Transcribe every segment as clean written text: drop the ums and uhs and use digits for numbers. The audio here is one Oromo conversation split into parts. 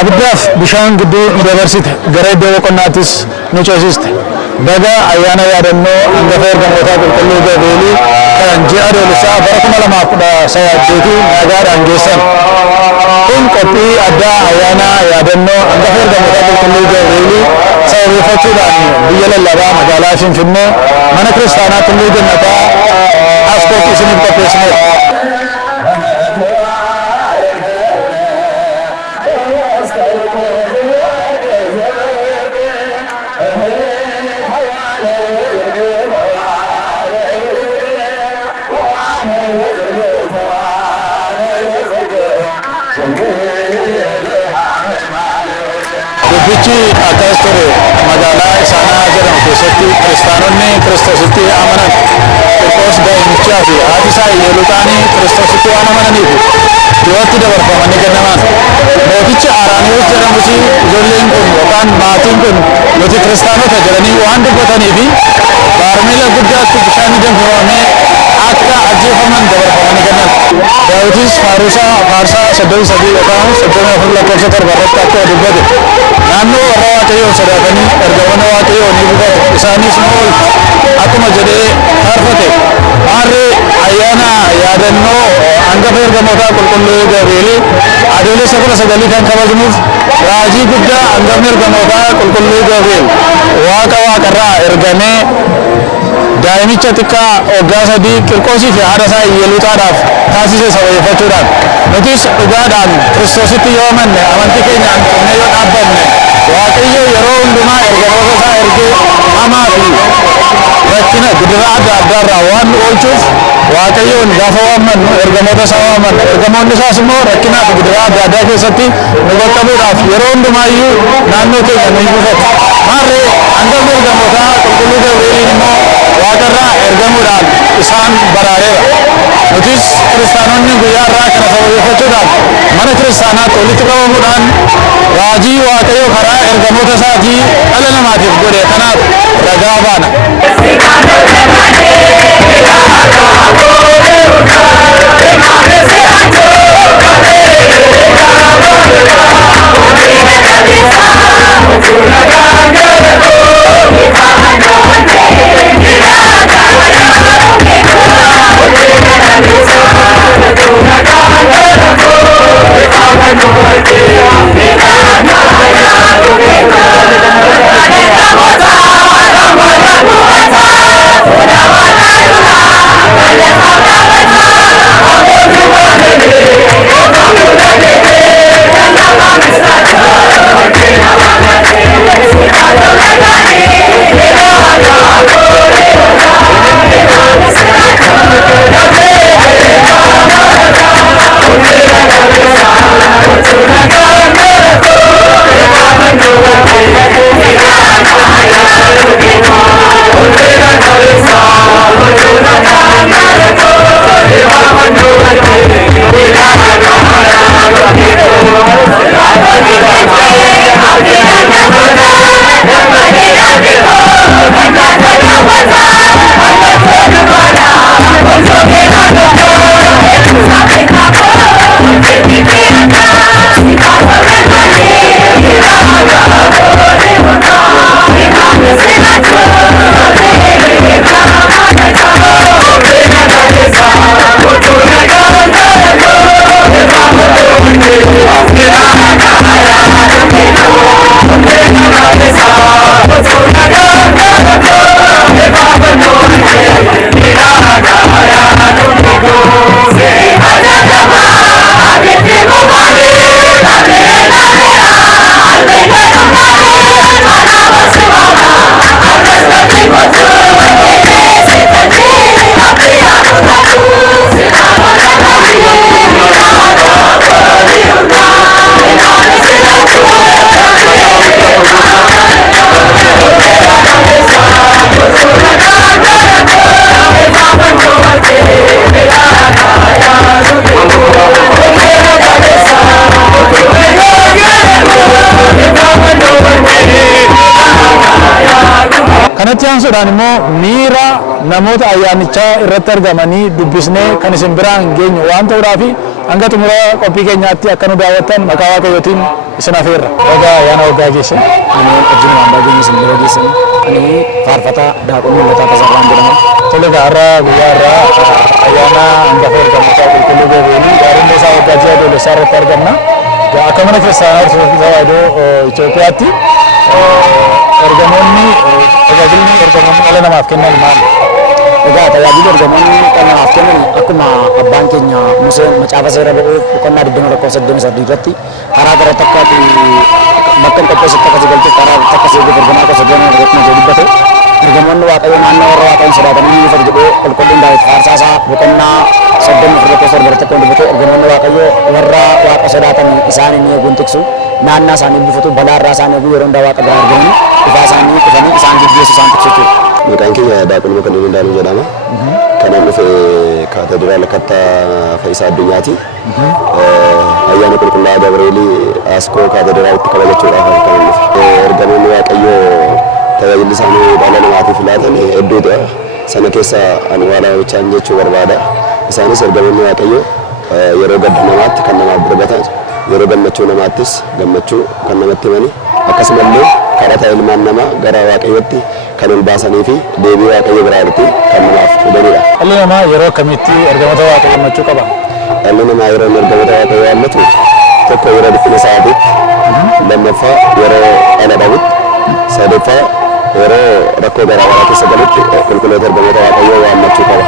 abiddaaf bishaan gidduu dabarsite gara iddoo boqonnaatis nu ceesiste. Baga ayyaana yaadannoo hangafa ergamootaa qulqulluu Gabri'eelii kan ji'a adoolessaa bara 2018 nagaadhaan geessan. Kun qophii addaa ayyaana yaadannoo hangafa ergamootaa qulqulluu Gabri'eelii sababeeffachuudhaan biyya lallabaa magaalaa Finfinnee mana kiristaanaa Tulluu Jannataa asxootti isiniif qopheessineera. Dubbichi akkas ture magaalaa isaanaa jedhamu keessatti kiristaanonni Kiristoositti amanan Qirqoos daa'imichaa fi haati isaa Iyyeluuxaanii Kiristoositti waan amananiif du'atti dabarfamanii kennaman. Mootichi Araaniyoos jedhamus ijoolleen kun yookaan maatiin kun nuti kiristaanota jedhanii waan dubbataniif baarmeela guddaatti bishaan danfifamee akka ajjeefaman dabarfamanii kennan. Daawitis faarsaa 33 yookaan 34 lakkoofsa 7 irratti akka dubbate naannoo warra Waaqayyoo sodaatanii ergamoota Waaqayyoo ni bufatu isaanis ni oolchu akkuma jedhee faarfate. Harri ayyaana yaadannoo hangafa ergamootaa qulqulluu Gabri'eelii adoolessa 19 kan kabajamuuf raajii guddaa hangafni ergamootaa qulqulluu Gabri'eel waaqarraa ergamee daa'imicha xiqqaa waggaa 3 Qirqoosii fi haadha isaa Iyyeluuxaadhaaf taasise sababeeffachuudhaan nutis dhugaadhaan Kiristoositti yoo amanne amantii keenyaan cimnee yoo dhaabbanne Waaqayyo yeroo hundumaa ergamoota isaa ergee hamaa fi rakkina gidiraa adda addaarraa waan nu oolchuuf Waaqayyoon gaafa waammannu ergamoota isaa waammanna. Ergamoonni isaas immoo rakkinaa fi gidiraa adda addaa keessatti nu qaqqabuudhaaf yeroo hundumaayyuu naannoo keenya ni bufatu. Maarree hangafni ergamootaa qulqulluu Gabri'eeliin immoo waaqarraa ergamuudhaan isaan baraareera. Nutis kiristaanonni guyyaa irraa kana sababeeffachuudhaan mana kiristaanaatti walitti qabamuudhaan raajii Waaqayyoo karaa ergamoota isaatii dhala namaatiif godhe kanaaf ragaa baana. Kanatti aansuudhaan immoo miira namoota ayyaanichaa irratti argamanii dubbisnee kan isin biraan geenyu waan ta'uudhaaf hanga xumura qophii keenyaatti akka nu daawwattan maqaa Waaqayyootiin isin affeerra. Egaa ayyaana waggaa geessan. Ani wajjin waan baay'ee isin bira geessan. Ani faarfataa Daaqoo Mul'ataa Tasaarraan jedhama. Tole har'a guyyaa irraa ayyaana hangafa ergamootaa qulqulluu Gabri'eel gaariin isaa waggaa ji'a adoolessaa irratti argamna. Akka mana kiristaanaa Ortodoksii Tawaahidoo Itoophiyaatti ergamoonni tajaajilni ergamoonni dhala namaaf kennan maali? Egaa tajaajilli ergamoonni dhala namaaf kennan akkuma abbaan keenya Museen macaafa seera ba'uu boqonnaa 21 irratti karaa gara takkaatti bakka qopheessatti akkasii galchuuf karaa takka seeguuf ergamaa akka soddoma irratti dubbate ergamoonni Waaqayyo naannoo warra Waaqayyoon sodaatanii ni fadu jedhee qulqulluun Daawit faarsaa isaa boqonnaa 30 irratti akka dubbate ergamoonni Waaqayyo warra Waaqa sodaatan isaanii ni eeguun tiksu naannaa isaanii buufatu balaa irraa isaanii eeguu yeroo hundaa Waaqa biraa argamanii ifaa isaanii dhufanii isaan gaggeessu isaan tiksu jechuudha. Maqaan kiyya Daaqoo Mul'ataa Daanuu jedhama. Kanan dhufe kaatediraala Kattaa Fayyisaa Addunyaati. Ayyaana qulqullaa'aa Gabri'eel Askoo kaatediraalitti kabajachuudhaaf kan dhufe. Ergamoonni Waaqayyoo tajaajilli isaanii dhala namaatiif laatan hedduudha. Sana keessa ani waa laawwachaan jechuu barbaada. Isaanis ergamoonni Waaqayyoo yeroo gadda namaatti kan namaaf darbatan yeroo gammachuu namaattis gammachuu kan namatti himani akkasumallee kadhata ilmaan namaa gara Waaqayyootti kan ol baasanii fi deebii Waaqayyo biraatti kan namaaf fidanidha. Dhalli namaa yeroo akkamitti ergamoota Waaqayyoo gammachuu qaba? Dhalli namaa yeroo ergamoota Waaqayyoo hammatu tokko yeroo dhiphina isaatiitti lammaffaa yeroo dhala dhabutti sadaffaa yeroo rakkoo garaa garaa keessa galutti qulqulloota ergamoota Waaqayyoo waammachuu qaba.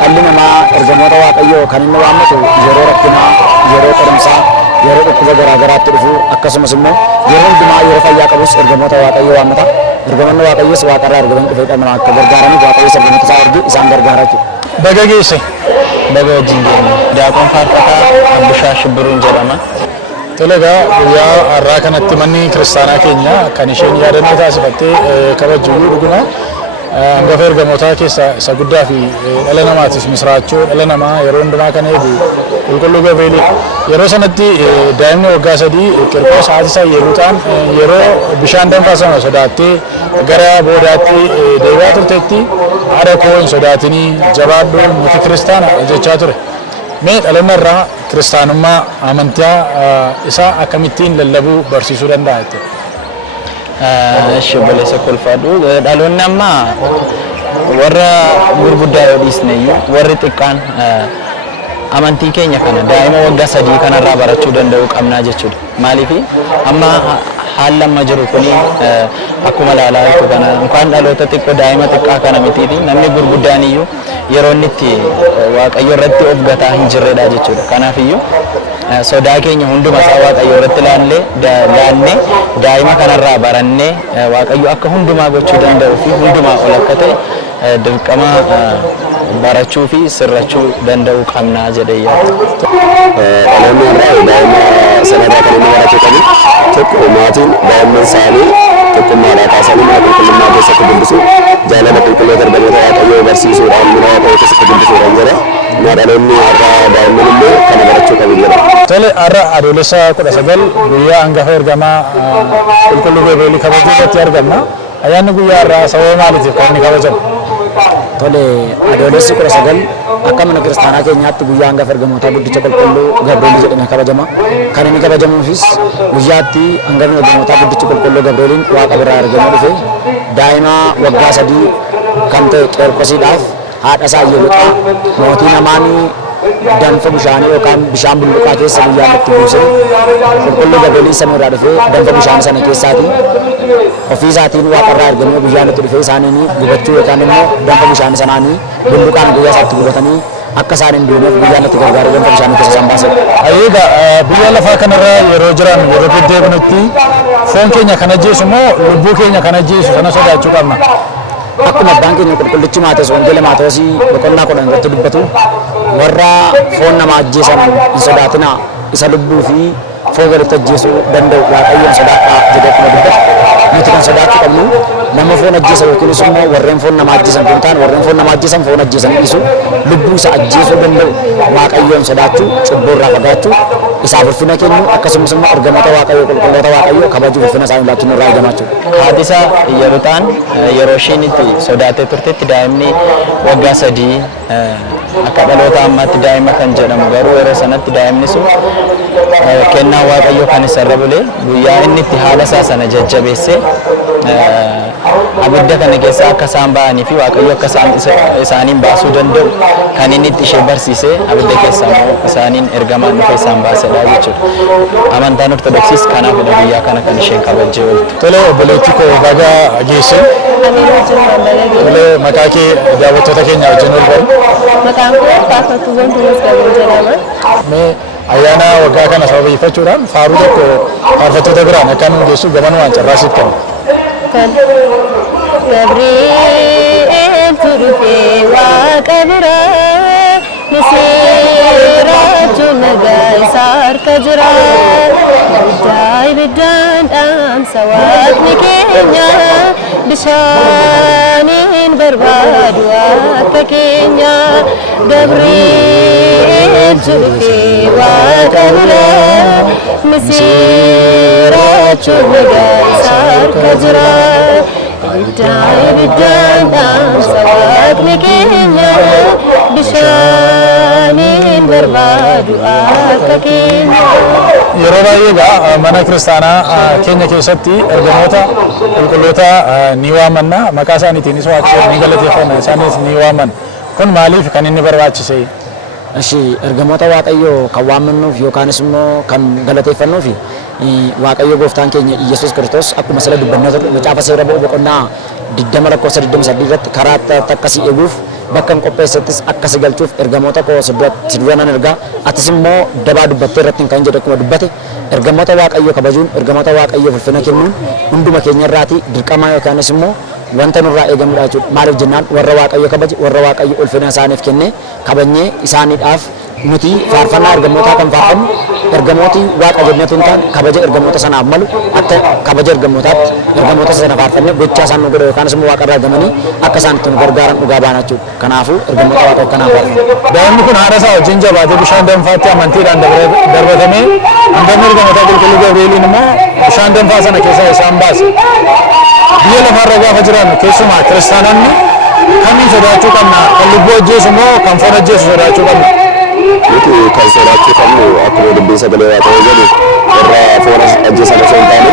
Dhalli namaa ergamoota Waaqayyoo kan inni waammatu yeroo rakkinaa, yeroo qorumsaa, yeroo dhukkuba garaa garaatti dhufu akkasumas immoo yeroo hundumaa yeroo fayyaa qabus ergamoota Waaqayyoo waammata. Ergamoonni Waaqayyoos Waaqarraa ergaman dhufee dhala namaa akka gargaaraniif Waaqayyoos ergamoota isaa ergi isaan gargaara jechuudha. Baga geesse. Baga wajjin deemu. Daaqoon faarfataa Abbishaa Shibbiruun jedhama. Tole egaa guyyaa har'aa kanatti manni kiristaanaa keenya kan isheen yaadannoo taasifattee kabajju dhuguma hangafa ergamootaa keessaa isa guddaa fi dhala namaatiif misraachoo dhala namaa yeroo hundumaa kan eegu qulqulluu Gabri'eel yeroo sanatti daa'imni waggaa 3 Qirqoos haati isaa Yeluuxaan yeroo bishaan danfaa sana sodaattee gara boodaatti deebi'aa turteetti haadha koo hin sodaatinii jabaadhu nuti kiristaana jechaa ture. Mee dhalanna irraa kiristaanummaa amantaa isaa akkamittiin lallabuu barsiisuu danda'a jettee? Obboleessa kolfaadhu dhaloonni ammaa warra gurguddaa yoo dhiisne iyyuu warri xiqqaan amantii keenya kana daa'ima waggaa 3 kanarraa barachuu danda'uu qabnaa jechuudha. Maaliif amma haalli amma jiru kun akkuma ilaalaa jirtu kana yookaan dhaloota xiqqoo daa'ima xiqqaa kana mitiiti namni gurguddaan iyyuu yeroo inni itti Waaqayyo irratti of gataa hin jirredha jechuudha. Kanaaf iyyuu sodaa keenya hunduma isaa Waaqayyo irratti laannee daa'ima kanarraa barannee Waaqayyo akka hundumaa gochuu danda'uu fi hundumaa ol akka ta'e dirqama barachuu fi sirrachuu danda'uu qabnaa jedhee yaada. Dhaloonni irraa daa'ima sanarraa kan inni barachuu qabu tokko maatiin daa'imman isaanii tokkummaadhaa kaasanii mana qulqullummaa keessatti guddisu jaalala qulqulloota ergamoota Waaqayyoo barsiisuudhaan mana Waaqayyoo keessatti guddisuudhaan jedha. Dhaloonni irraa daa'imman illee kana barachuu qabu jedha. Tole har'a adoolessa 19 guyyaa hangafa ergamaa qulqulluu Gabri'eel kabajuu irratti argamna. Ayyaanni guyyaa har'aa sababa maaliitiif kan inni kabajamu? Tole adoolessi 19 akka mana kiristaanaa keenyaatti guyyaa hangafa ergamootaa guddicha qulqulluu Gabri'eel jedhamee kabajama. Kan inni kabajamuufis guyyaatti hangafni ergamootaa guddichi qulqulluu Gabri'eel Waaqa biraa argamee dhufe daa'ima waggaa 3 kan ta'e Qeerqosiidhaaf haadha isaa Yeluuxaa mootii namaanii danfa bishaanii yookaan bishaan bulluqaa keessa guyyaan itti buusee qulqulluu Gabri'eel samiirraa dhufee danfa bishaan sana keessaatii ofii isaatiin Waaqarraa argamee guyyaan itti dhufee isaaniin gubachuu yookaan immoo danfa bishaan sanaanii bulluqaan guyyaa isaatti gubatanii akka isaan hin duuneef guyyaan itti gargaaree danfa bishaanii keessa isaan baasee. Egaa biyya lafaa kanarra yeroo jiran yeroo deddeebinutti foon keenya kan ajjeesu moo lubbuu keenya kan ajjeesu sana sodaachuu qabna? Akkuma abbaan keenya qulqullichi Maatewos wangeela Maatewos boqonnaa 10 irratti dubbatu warra foon nama ajjeesan hin sodaatinaa isa lubbuu fi foon walitti ajjeesuu danda'u Waaqayyoon sodaadhaa jedhee akkuma dubbatu nuti kan sodaachuu qabnu nama foon ajjeesan yookiinis immoo warreen foon nama ajjeesan kun ta'an warreen foon nama ajjeesan foon ajjeesan dhiisu lubbuu isa ajjeesuu danda'u Waaqayyoon sodaachuu cubburraa fagaachuu isaaf ulfina kennu akkasumas immoo ergamoota Waaqayyoo qulqulloota Waaqayyoo kabajuu ulfina isaanii laachuun irraa eegama jechuudha. Haati isaa Yeluuxaan yeroo isheen itti sodaatee turtetti daa'imni waggaa 3 akka dhaloota ammaatti daa'ima kan jedhamu garuu yeroo sanatti daa'imni sun kennaa waaqayyo kan isarra bulee guyyaa inni itti haala isaa sana jajjabeessee abidda kana keessa akka isaan ba'anii fi waaqayyo akka isaaniin baasuu danda'u kan inni itti ishee barsiisee abidda keessa isaaniin ergamaan dhufe isaan baasedha jechuudha. Amantaan Ortodoksiis kanaafidha guyyaa kana kan isheen kabajjee ooltu. Tole obboleettii koo baga geesse. Tole maqaa kee daawwattoota keenya wajjin ol bari. Maqaan koo Faarfattuu Gontoos Gamoo jedhama. Mee ayyaana waggaa kana sababeeffachuudhaan faaruu tokko faarfattoota biraan akka nu geessu gabanumaan carraasiif kenna. Kan Gabriel dhufee waaqa biraa misiraachuun nagaa isaa harka jira. Ibiddaan dhaamsa waaqni keenya bishaaniin barbaadu akka keenya. Gabriel dhufee waaqa biraa misiraachuun nagaa isaa harka jira. Ibiddaan dhaamsa waaqni keenya bishaaniin barbaadu akka keenya. Yeroo baay'ee egaa mana kiristaanaa keenya keessatti ergamoota qulqulloota ni waamanna maqaa isaaniitiinis waaqayyoon ni galateeffanna isaanis ni waamanna. Kun maaliif kan inni barbaachise? Ergamoota waaqayyoo kan waamannuuf yookaanis immoo kan galateeffannuuf waaqayyo gooftaan keenya Iyesuus Kiristoos akkuma sila dubbannee macaafa seera boqonnaa 20:28 irratti karaa akkasii eeguuf bakka qopheessattis akkasi galchuuf ergamoota koo si duwwanan ergaa atis immoo dabaa dubbattee irratti kan jedhu akkuma dubbate ergamoota waaqayyoo kabajuun ergamoota waaqayyoo ulfina kennuun hunduma keenya irraati dirqamaa yookaanis immoo wanta nurraa eegamudha jechuudha. Maaliif jennaan warra waaqayyo kabaje warra waaqayyo ulfina isaaniif kenne kabajnee isaaniidhaaf nuti faarfannaa ergamootaa kan faarfannu ergamooti waaqa jenneetu hin taane kabaja ergamoota sanaaf malu akka kabaja ergamootaatti ergamoota sana faarfannee gochaa isaan nu godhe yookaanis immoo waaqa irraa argamanii akka isaan itti nu gargaaran dhugaa baana jechuudha. Kanaafuu ergamoota waaqa kanaaf faarfanna. Daa'imni kun haadha isaa wajjin jabaatee bishaan danfaatti amantiidhaan darbatamee hangamni ergamoota qulqulluu Gabrieliin immoo bishaan danfaa sana keessaa isaan baase. Biyya lafarra gaafa jiraannu keessumaa kiristaanonni kamiin sodaachuu qabna? Kan lubbuu ajjeesu moo kan foon ajjeesu sodaachuu qabna? Nuti kan sodaachuu qabnu akkuma dubbiin sagalee waaqayyoo jedhu warra foon ajjeesan osoo hin taane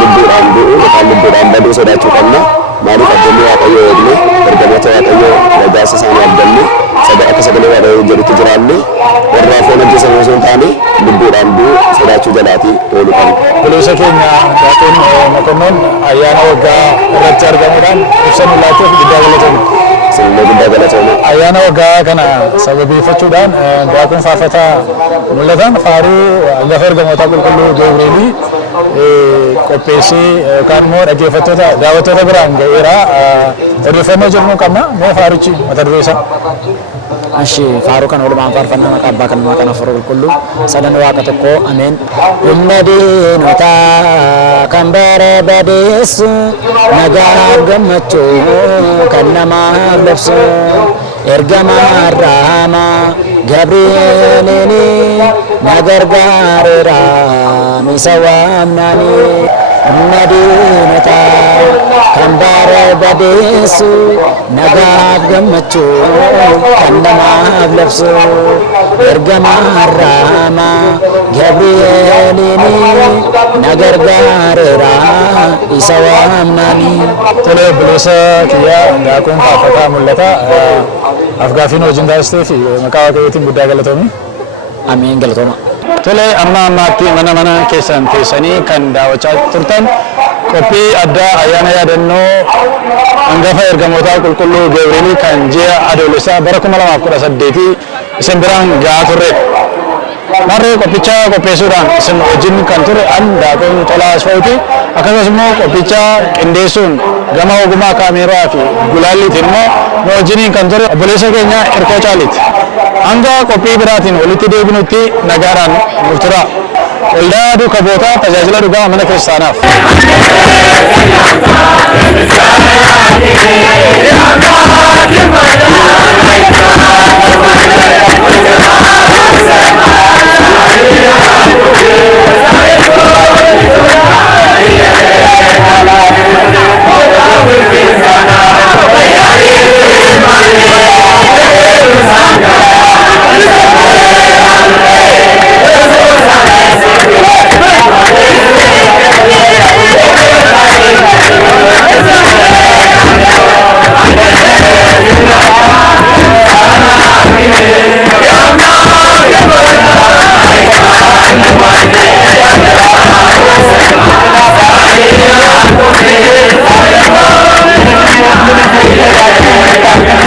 lubbuudhaan du'uu yookaan lubbuudhaan baduu sodaachuu qabna. Maaliif addunyaa waaqayyoo eegne ergamoota waaqayyoo gargaarsa isaanii arganne akka sagalee waaqayyoo jedhutti jiraanne warra foon ajjeesan osoo hin taane lubbuudhaan du'uu sodaachuu jalaatii ooluu qabna. Obboleessa keenya Daaqoon Mokonnoon ayyaana waggaa irratti argamuudhaan ibsa nu laachuuf guddaa galatoomna. Sirna guddaa galatoomna. Ayyaana waggaa kana sababeeffachuudhaan Daaqoon faarfataa mul'atan faaruu hangafa ergamoota qulqulluu Gabrielii qopheessee yookaan immoo dhaggeeffattoota daawwattoota biraan ga'eera. Odeeffannoo jirnu qabna mee faarichi mata duree isaa? Faaruu kana walumaan faarfannaa maqaa abbaa kan maqaa naafara qulqulluu sadan waaqa tokkoo ameen. Humna diinotaa kan barbadeessu nagaaf gammachuu kan namaaf labsu ergamaa Raamaa Gabrieliin na gargaareera isa waamnanii. Humna diinotaa kan barbadeessu nagaaf gammachuu kan namaaf labsu ergamaa Raamaa Gabrieliin na gargaareera isa waamnanii. Tole obboleessa kiyyaa Daaqoon faarfataa mul'ata. Afgaafiin wajjin taasistee fi maqaa waaqayyootiin guddaa galatoomi. Ameen galatooma. Tole amma ammaatti mana keessan teessanii kan daawwachaa turtan qophii addaa ayyaana yaadannoo hangafa ergamoota qulqulluu Gabrielii kan ji'a adoolessaa bara 2018 isin biraan gahaa turre. Marree qophicha qopheessuudhaan isin wajjin kan ture an Daaqoon Tolaa Asfaawuti akkasumas immoo qophicha qindeessuun gama ogummaa kaameeraa fi gulaalliitiin immoo nu wajjiniin kan ture obboleessa keenya Irkoo Caaliiti. Hanga qophii biraatiin walitti deebinutti nagaadhaan nuuf tura. Waldaa duukaa bu'ootaa tajaajila dhugaa mana kiristaanaaf. Thank you.